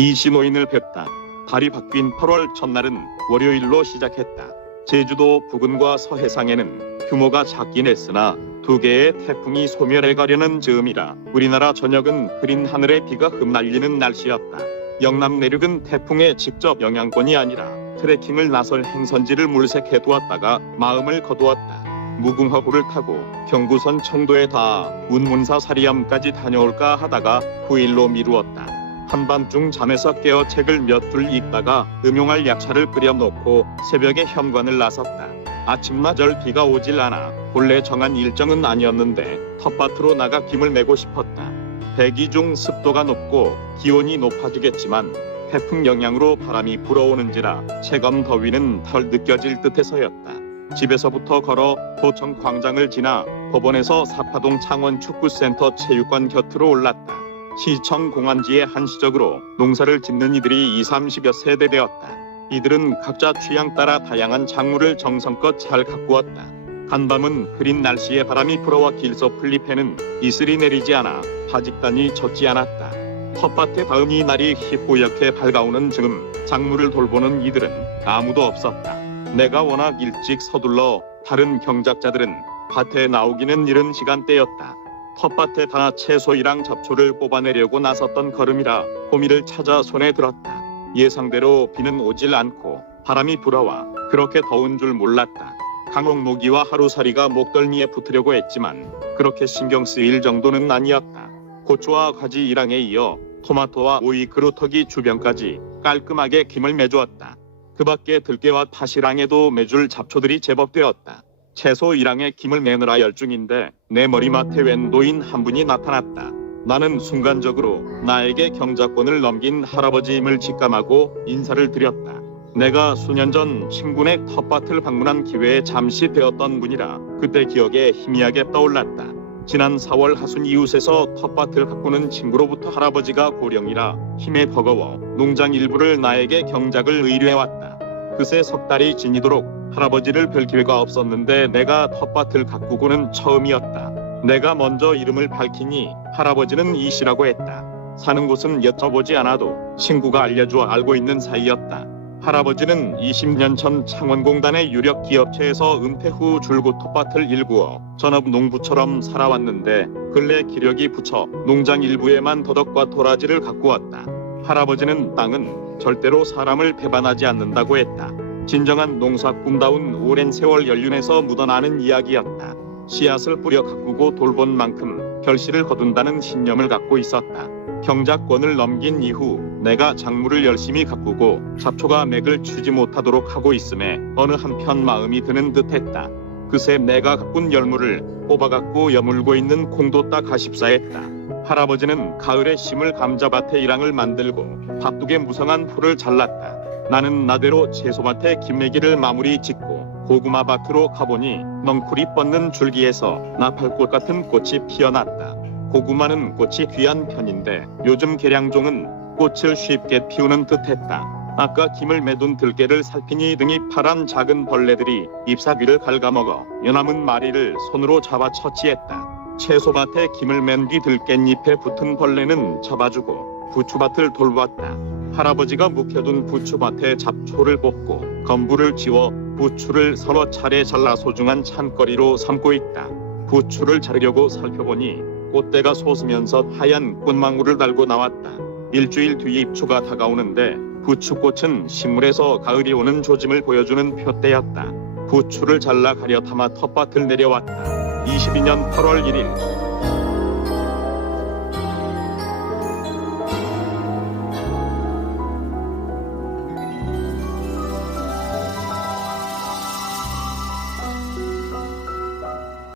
이시노인을 뵙다. 달이 바뀐 8월 첫날은 월요일로 시작했다. 제주도 부근과 서해상에는 규모가 작긴 했으나 두 개의 태풍이 소멸해 가려는 즈음이라 우리나라 전역은 흐린 하늘에 비가 흩날리는 날씨였다. 영남 내륙은 태풍의 직접 영향권이 아니라 트레킹을 나설 행선지를 물색해 두었다가 마음을 거두었다. 무궁화호를 타고 경부선 청도에 닿아 운문사 사리암까지 다녀올까 하다가 후일로 미루었다. 한밤중 잠에서 깨어 책을 몇 줄 읽다가 음용할 약차를 끓여 놓고 새벽에 현관을 나섰다. 아침나절 비가 오질 않아 본래 정한 일정은 아니었는데 텃밭으로 나가 김을 메고 싶었다. 대기 중 습도가 높고 기온이 높아지겠지만 태풍 영향으로 바람이 불어오는지라 체감 더위는 덜 느껴질 듯해서였다. 집에서부터 걸어 도청 광장을 지나 법원에서 사파동 창원 축구센터 체육관 곁으로 올랐다. 시청 공안지에 한시적으로 농사를 짓는 이들이 2, 30여 세대 되었다. 이들은 각자 취향 따라 다양한 작물을 정성껏 잘 가꾸었다. 간밤은 흐린 날씨에 바람이 불어와 길서 풀잎에는 이슬이 내리지 않아 파직단이 젖지 않았다. 텃밭에 다음이 날이 희뿌옇게 밝아오는 즈음 작물을 돌보는 이들은 아무도 없었다. 내가 워낙 일찍 서둘러 다른 경작자들은 밭에 나오기는 이른 시간대였다. 텃밭에 다 채소이랑 잡초를 뽑아내려고 나섰던 걸음이라 호미를 찾아 손에 들었다. 예상대로 비는 오질 않고 바람이 불어와 그렇게 더운 줄 몰랐다. 강옥모기와 하루살이가 목덜미에 붙으려고 했지만 그렇게 신경 쓰일 정도는 아니었다. 고추와 가지 일항에 이어 토마토와 오이 그루터기 주변까지 깔끔하게 김을 매주었다. 그 밖에 들깨와 파시랑에도 매줄 잡초들이 제법 되었다. 채소 일항에 김을 매느라 열중인데 내 머리맡에 웬 노인 한 분이 나타났다. 나는 순간적으로 나에게 경작권을 넘긴 할아버지임을 직감하고 인사를 드렸다. 내가 수년 전 친구네 텃밭을 방문한 기회에 잠시 되었던 분이라 그때 기억에 희미하게 떠올랐다. 지난 4월 하순 이웃에서 텃밭을 가꾸는 친구로부터 할아버지가 고령이라 힘에 버거워 농장 일부를 나에게 경작을 의뢰해왔다. 그새 석 달이 지니도록 할아버지를 뵐 기회가 없었는데 내가 텃밭을 가꾸고는 처음이었다. 내가 먼저 이름을 밝히니 할아버지는 이씨라고 했다. 사는 곳은 여쭤보지 않아도 친구가 알려줘 알고 있는 사이였다. 할아버지는 20년 전 창원공단의 유력 기업체에서 은퇴 후 줄곧 텃밭을 일구어 전업 농부처럼 살아왔는데 근래 기력이 붙여 농장 일부에만 더덕과 도라지를 가꾸었다. 할아버지는 땅은 절대로 사람을 배반하지 않는다고 했다. 진정한 농사 꿈다운 오랜 세월 연륜에서 묻어나는 이야기였다. 씨앗을 뿌려 가꾸고 돌본 만큼 결실을 거둔다는 신념을 갖고 있었다. 경작권을 넘긴 이후 내가 작물을 열심히 가꾸고 잡초가 맥을 추지 못하도록 하고 있음에 어느 한편 마음이 드는 듯했다. 그새 내가 가꾼 열무를 뽑아갖고 여물고 있는 콩도 딱 가십사했다. 할아버지는 가을에 심을 감자밭에 일항을 만들고 바쁘게 무성한 풀을 잘랐다. 나는 나대로 채소밭에 김매기를 마무리 짓고 고구마 밭으로 가보니 넝쿨이 뻗는 줄기에서 나팔꽃 같은 꽃이 피어났다. 고구마는 꽃이 귀한 편인데 요즘 계량종은 꽃을 쉽게 피우는 듯했다. 아까 김을 매둔 들깨를 살피니 등이 파란 작은 벌레들이 잎사귀를 갉아먹어 연함은 마리를 손으로 잡아 처치했다. 채소밭에 김을 맨 뒤 들깻잎에 붙은 벌레는 잡아주고 부추밭을 돌봤다. 할아버지가 묵혀둔 부추밭에 잡초를 뽑고 건부를 지워 부추를 서너 차례 잘라 소중한 찬거리로 삼고 있다. 부추를 자르려고 살펴보니 꽃대가 솟으면서 하얀 꽃망울을 달고 나왔다. 일주일 뒤 입추가 다가오는데 부추꽃은 식물에서 가을이 오는 조짐을 보여주는 표대였다. 부추를 잘라 가려 담아 텃밭을 내려왔다. 22년 8월 1일